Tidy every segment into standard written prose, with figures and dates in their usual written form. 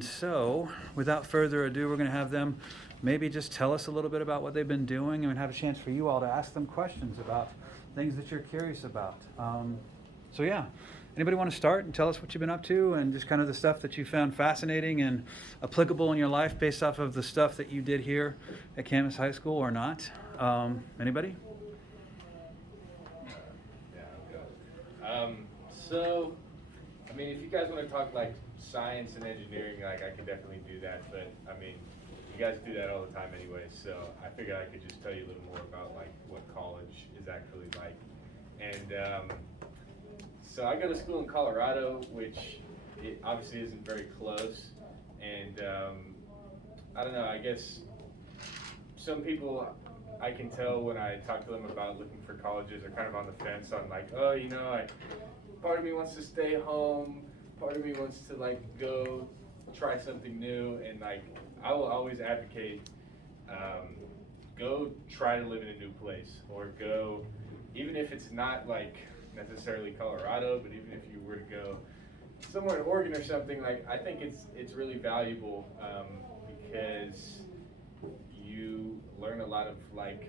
So, without further ado, we're going to have them maybe just tell us a little bit about what they've been doing and have a chance for you all to ask them questions about things that you're curious about. So yeah, anybody want to start and tell us what you've been up to and just kind of the stuff that you found fascinating and applicable in your life based off of the stuff that you did here at Camas High School or not? Anybody? So, I mean, if you guys want to talk like science and engineering, like I could definitely do that. But I mean, you guys do that all the time anyway. So I figured I could just tell you a little more about like what college is actually like. And so I go to school in Colorado, which it obviously isn't very close. And I don't know. I guess some people, I can tell when I talk to them about looking for colleges, are kind of on the fence on like, oh, you know, part of me wants to stay home, part of me wants to like go try something new, and like I will always advocate go try to live in a new place, or go, even if it's not like necessarily Colorado, but even if you were to go somewhere in Oregon or something, like I think it's really valuable because you learn a lot of like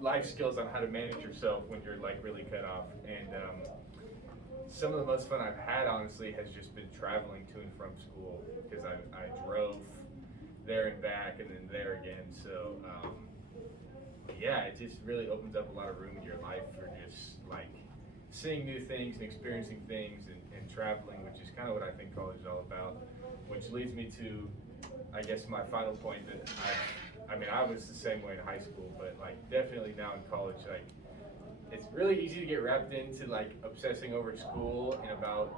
life skills on how to manage yourself when you're like really cut off. And some of the most fun I've had, honestly, has just been traveling to and from school, because I drove there and back and then there again. So yeah, it just really opens up a lot of room in your life for just like seeing new things and experiencing things and traveling, which is kind of what I think college is all about. Which leads me to, I guess, my final point that I mean, I was the same way in high school, but like definitely now in college, like it's really easy to get wrapped into like obsessing over school and about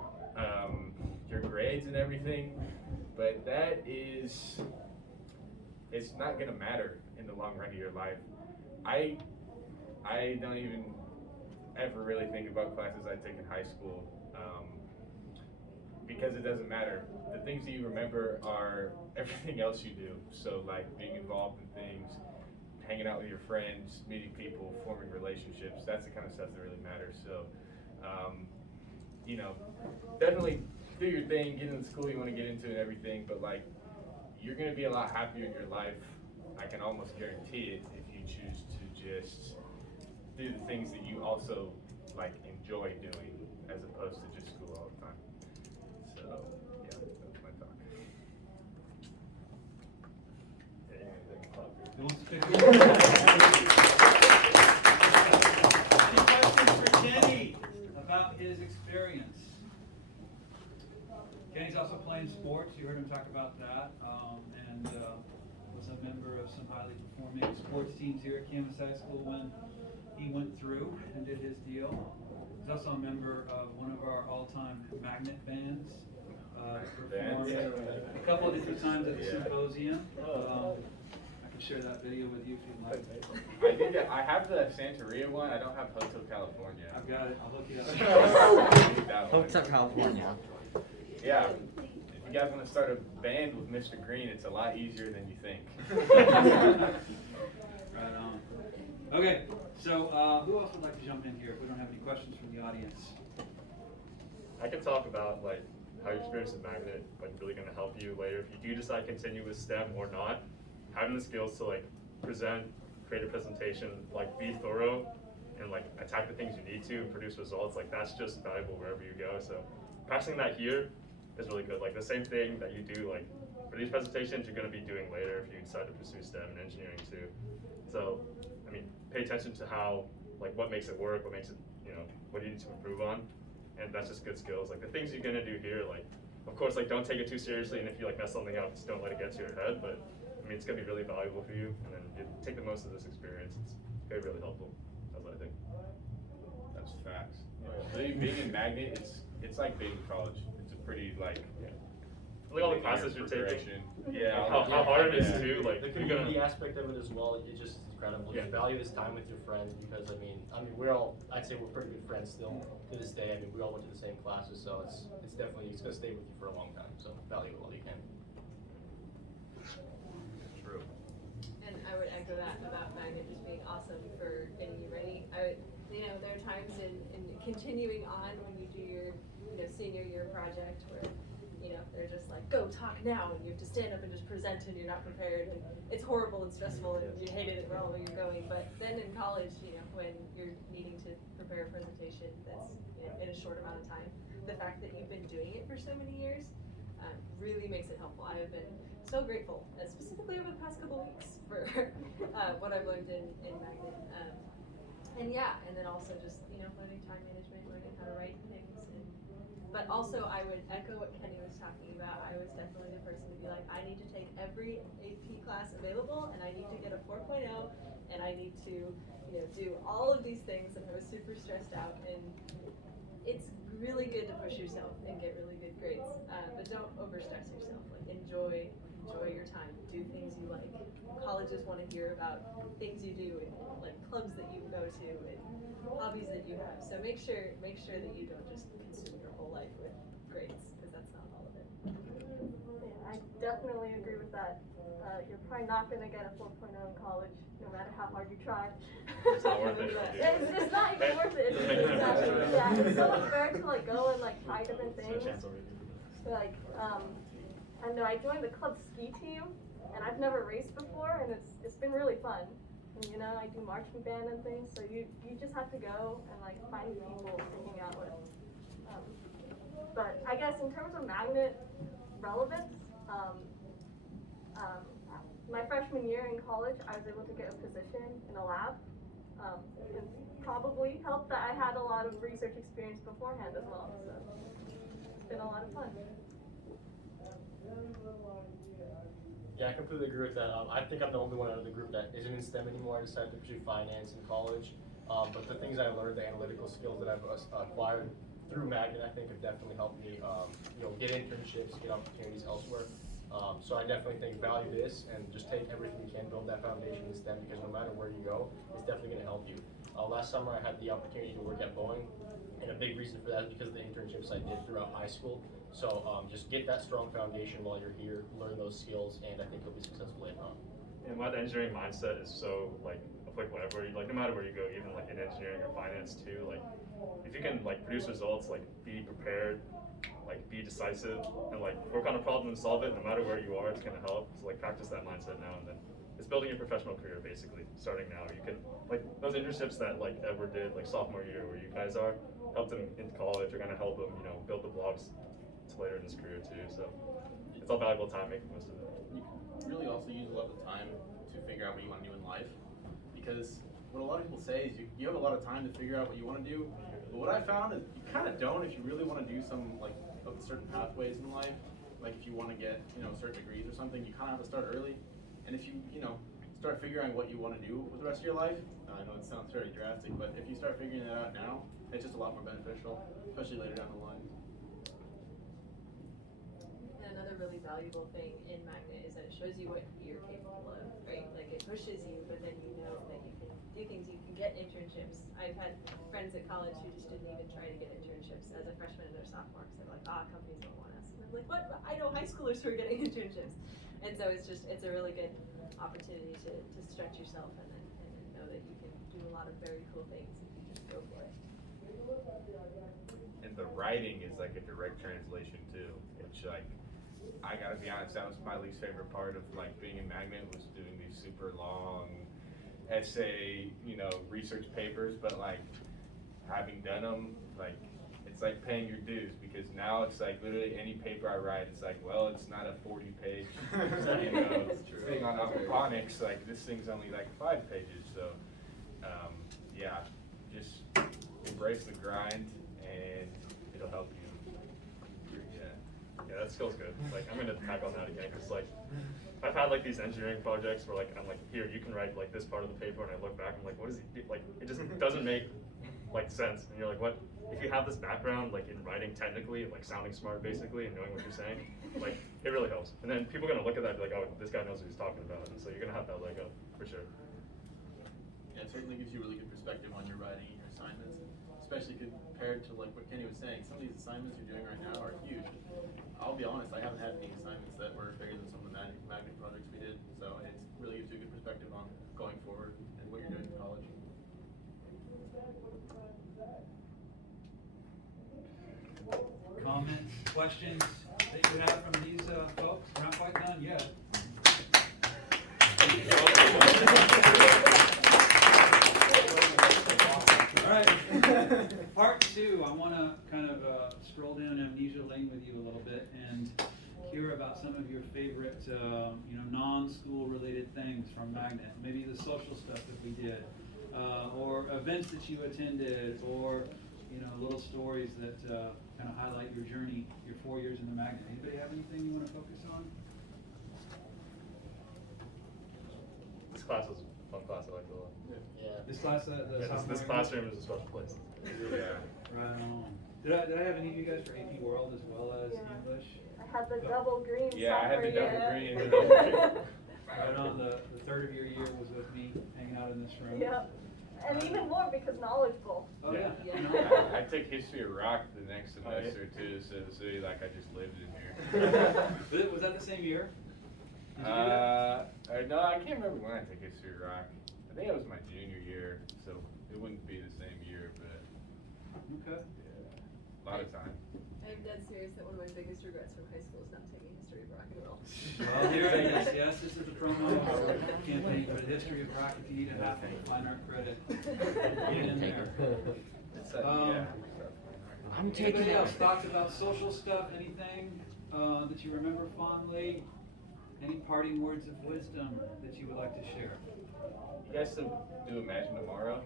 your grades and everything, but it's not gonna matter in the long run of your life. I don't even ever really think about classes I take in high school because it doesn't matter. The things that you remember are everything else you do. So like being involved in things, hanging out with your friends, meeting people, forming relationships, that's the kind of stuff that really matters. So, you know, definitely do your thing, get into the school you want to get into and everything, but like, you're going to be a lot happier in your life, I can almost guarantee it, if you choose to just do the things that you also like enjoy doing as opposed to just school all the time. So, yeah, that's my talk. Any questions for Kenny about his experience? Kenny's also playing sports. You heard him talk about that, and was a member of some highly performing sports teams here at Camas High School when he went through and did his deal. He's also a member of one of our all-time magnet bands. Performed a couple of different times at the symposium. I can share that video with you if you'd like. I have the Santeria one. I don't have Hotel California. I've got it. I'll hook you up. Hotel California. Yeah. If you guys want to start a band with Mr. Green, it's a lot easier than you think. Right on. Okay, so who else would like to jump in here if we don't have any questions from the audience? I can talk about like how your experience at Magnet like really going to help you later if you do decide to continue with STEM or not. Having the skills to like present, create a presentation, like be thorough, and like attack the things you need to and produce results. Like that's just valuable wherever you go. So passing that here is really good. Like the same thing that you do like for these presentations, you're going to be doing later if you decide to pursue STEM and engineering too. So I mean, pay attention to how like what makes it work, what makes it, you know, what you need to improve on. And that's just good skills. Like the things you're gonna do here, like of course, like don't take it too seriously, and if you like mess something up, just don't let it get to your head. But I mean, it's gonna be really valuable for you, and then you take the most of this experience. It's gonna be really helpful. That's what I think. That's facts. Yeah. Being in Magnet, it's like being in college. It's a pretty like Like all the classes you're taking. Yeah. How hard it is too. Like the you're gonna. community aspect of it as well. It's just incredible. Yeah. You value this time with your friends because I mean we're all, I'd say we're pretty good friends still to this day. I mean we all went to the same classes, so it's definitely, it's gonna stay with you for a long time. So value it while you can. True. And I would echo that about Magnet just being awesome for getting you ready. You know, there are times in continuing on when you do your, senior year project where, they're just like, go talk now, and you have to stand up and just present, and you're not prepared, and it's horrible and stressful, and you hate it wherever you're going. But then in college, when you're needing to prepare a presentation that's in a short amount of time, the fact that you've been doing it for so many years really makes it helpful. I have been so grateful, specifically over the past couple weeks, for what I've learned in Magnet. And then also just learning time management, learning how to write things. But also, I would echo what Kenny was talking about. I was definitely the person to be like, I need to take every AP class available, and I need to get a 4.0, and I need to do all of these things, and I was super stressed out. And it's really good to push yourself and get really good grades, but don't overstress yourself. Like enjoy your time. Do things you like. Colleges want to hear about things you do and like clubs that you go to and hobbies that you have. So make sure that you don't just consume your whole life with grades, because that's not all of it. Yeah, I definitely agree with that. You're probably not going to get a 4.0 in college, no matter how hard you try. It's not worth it. It's not even worth it. Exactly. Yeah, it's so much better to like go and like try different things. Like, I know I joined the club ski team, and I've never raced before, and it's been really fun. And, I do marching band and things, so you just have to go and like find people to hang out with. But I guess in terms of magnet relevance, my freshman year in college, I was able to get a position in a lab. It probably helped that I had a lot of research experience beforehand as well, so it's been a lot of fun. Yeah, I completely agree with that. I think I'm the only one out of the group that isn't in STEM anymore. I decided to pursue finance in college. But the things I learned, the analytical skills that I've acquired through Magnet, I think have definitely helped me, get internships, get opportunities elsewhere. So I definitely think value this and just take everything you can, build that foundation in STEM, because no matter where you go, it's definitely going to help you. Last summer I had the opportunity to work at Boeing, and a big reason for that is because of the internships I did throughout high school. So just get that strong foundation while you're here, learn those skills, and I think you'll be successful later on. And why the engineering mindset is so applicable everywhere, no matter where you go, even in engineering or finance too. If you can produce results, be prepared, be decisive, and work on a problem and solve it, no matter where you are, it's gonna help. So practice that mindset now, and then it's building your professional career basically. Starting now, you can those internships that Edward did sophomore year, where you guys are, helped him in college, are gonna help him build the blogs to later in his career too. So it's all valuable time, making the most of it. You really also use a lot of the time to figure out what you want to do in life, because what a lot of people say is you have a lot of time to figure out what you want to do, but what I found is you kind of don't if you really want to do some of the certain pathways in life. If you want to get certain degrees or something, you kind of have to start early. And if you start figuring out what you want to do with the rest of your life, I know it sounds very drastic, but if you start figuring that out now, it's just a lot more beneficial, especially later down the line. And another really valuable thing in Magnet is that it shows you what you're capable of, right? It pushes you, but then you know that you can do things, you can get internships. I've had friends at college who just didn't even try to get internships as a freshman and their sophomore, because they're like, companies don't want us. And I'm like, what? I know high schoolers who are getting internships. And so it's a really good opportunity to stretch yourself and then know that you can do a lot of very cool things if you just go for it. And the writing is a direct translation too. It's I gotta be honest, that was my least favorite part of being in Magnet, was doing these super long essay, research papers, but having done them, it's paying your dues, because now it's literally any paper I write, it's it's not a 40-page thing on aquaponics, this thing's only 5 pages, so yeah, just embrace the grind and it'll help you. Yeah, that skill's good. I'm gonna tack on that again, because I've had these engineering projects where I'm here, you can write this part of the paper, and I look back, I'm what is he it just doesn't make sense, and you're what? If you have this background in writing technically, sounding smart basically, and knowing what you're saying, it really helps. And then people are gonna look at that and be oh, this guy knows what he's talking about, and so you're gonna have that leg up for sure. Yeah, it certainly gives you a really good perspective on your writing and your assignments, especially compared to what Kenny was saying. Some of these assignments you're doing right now are huge. I'll be honest, I haven't had any assignments that were bigger than some of the magnet projects we did, so it really gives you a good perspective on going forward and what you're doing in college. Comments, questions? that you have from these folks? We're not quite done yet. All right. Part two, I want to kind of stroll down amnesia lane with you a little bit and hear about some of your favorite, non-school related things from Magnet. Maybe the social stuff that we did, or events that you attended, or little stories that kind of highlight your journey, your 4 years in the Magnet. Anybody have anything you want to focus on? This class was a fun class. I liked it a lot. Yeah. This class, This classroom is a special place. Yeah. Right on. Did I have any of you guys for AP World as well as English? I had the double green. Yeah, I had the sophomore double year. green. Right on, the third of your year was with me, hanging out in this room. Yep. And even more because Knowledge Bowl. Oh, yeah. Yeah. I took history of rock the next semester too, so like I just lived in here. Was that the same year? Did you do that? No, I can't remember when I took history of rock. I think it was my junior year, so it wouldn't be the same year, but Okay. yeah, a lot of time. I'm dead serious that one of my biggest regrets from high school is not taking history of rock and roll. Well, here it is. Yes, this is the promo campaign for the history of rock. If you need a half of fine art credit, get in there. Yeah. Anybody else thoughts about social stuff? Anything that you remember fondly? Any parting words of wisdom that you would like to share? You guys still do Imagine Tomorrow?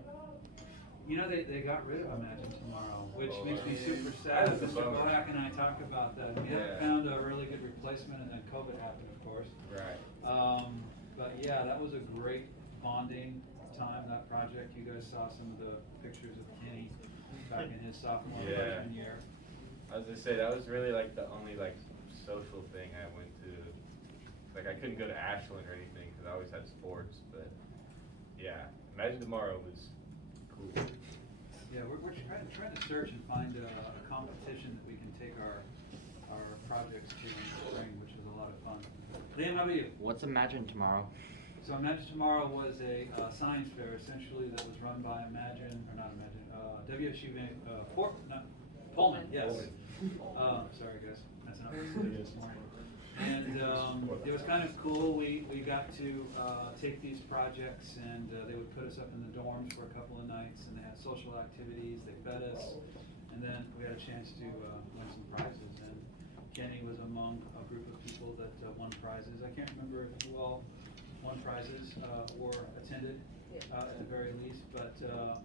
They got rid of Imagine Tomorrow, which Oh, makes me yeah. super sad. That was a Mr. bummer. Bohack and I talked about that. We haven't Yeah. found a really good replacement, and then COVID happened, of course. Right. But yeah, that was a great bonding time, that project. You guys saw some of the pictures of Kenny back in his sophomore Yeah. freshman year. I was gonna say, that was really like the only like social thing I went to. Like I couldn't go to Ashland or anything because I always had sports, but yeah, Imagine Tomorrow was cool. Yeah, we're trying to search and find a competition that we can take our projects to in the spring, which is a lot of fun. Liam, how about you? What's Imagine Tomorrow? So Imagine Tomorrow was a science fair essentially that was run by WSU Pullman, yes. Sorry guys, messing up this morning. And it was kind of cool. We got to take these projects and they would put us up in the dorms for a couple of nights and they had social activities, they fed us, and then we had a chance to win some prizes. And Kenny was among a group of people that won prizes. I can't remember if you all won prizes or attended at the very least, but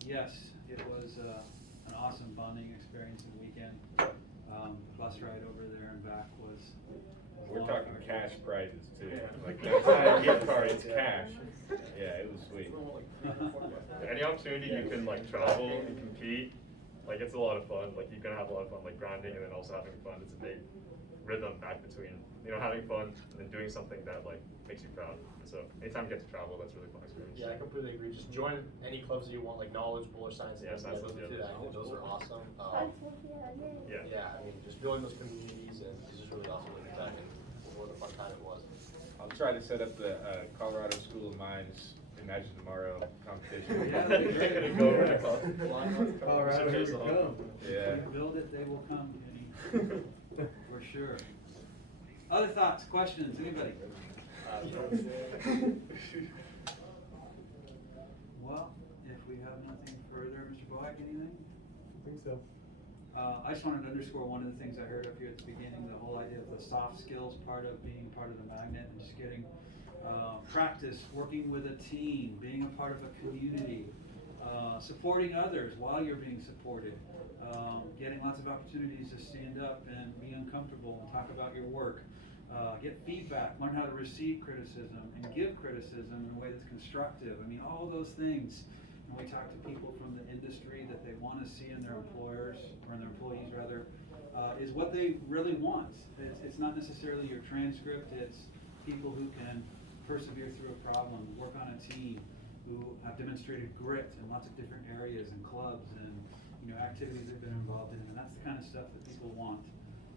yes, it was an awesome bonding experience and weekend. Bus ride over there and back was We're long. talking cash prizes too. Like that's not a gift card, it's cash. Yeah, it was sweet. Any opportunity you can like travel and compete, like it's a lot of fun. Like you're gonna have a lot of fun, like grinding and then also having fun. It's a big rhythm back between having fun and then doing something that like makes you proud. And so anytime you get to travel, that's a really fun experience. Yeah, I completely agree. Just join any clubs that you want, like Knowledge Bowl or Science Yeah, and Science Academy, Club, yeah. those are awesome. Yeah. Yeah, I mean, just building those communities and it's just really awesome looking back and what a fun time it was. I'm trying to set up the Colorado School of Mines Imagine Tomorrow competition. Yeah, that'd be great. Gonna go over to Colorado, here we go. Yeah. If we build it, they will come, Kenny. For sure. Other thoughts, questions, anybody? Well, if we have nothing further, Mr. Bohack, anything? I think so. I just wanted to underscore one of the things I heard up here at the beginning, the whole idea of the soft skills part of being part of the Magnet and just getting practice, working with a team, being a part of a community, supporting others while you're being supported, getting lots of opportunities to stand up and be uncomfortable and talk about your work, get feedback, learn how to receive criticism and give criticism in a way that's constructive. I mean, all those things. And we talk to people from the industry that they want to see in their employers, or in their employees rather, is what they really want. It's not necessarily your transcript, it's people who can persevere through a problem, work on a team, who have demonstrated grit in lots of different areas and clubs and activities they've been involved in, and that's the kind of stuff that people want.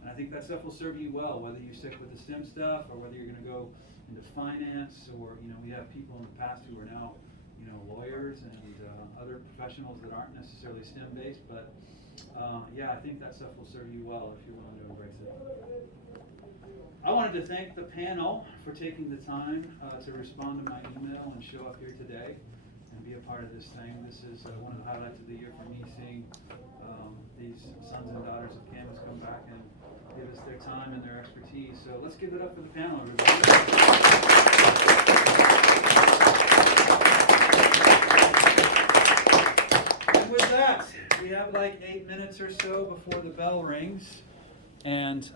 And I think that stuff will serve you well, whether you stick with the STEM stuff or whether you're going to go into finance, or we have people in the past who are now lawyers and other professionals that aren't necessarily STEM based, but yeah, I think that stuff will serve you well if you're willing to embrace it. I wanted to thank the panel for taking the time to respond to my email and show up here today and be a part of this thing. This is one of the highlights of the year for me, seeing these sons and daughters of campus come back and give us their time and their expertise. So let's give it up for the panel, everybody. And with that, we have like 8 minutes or so before the bell rings. And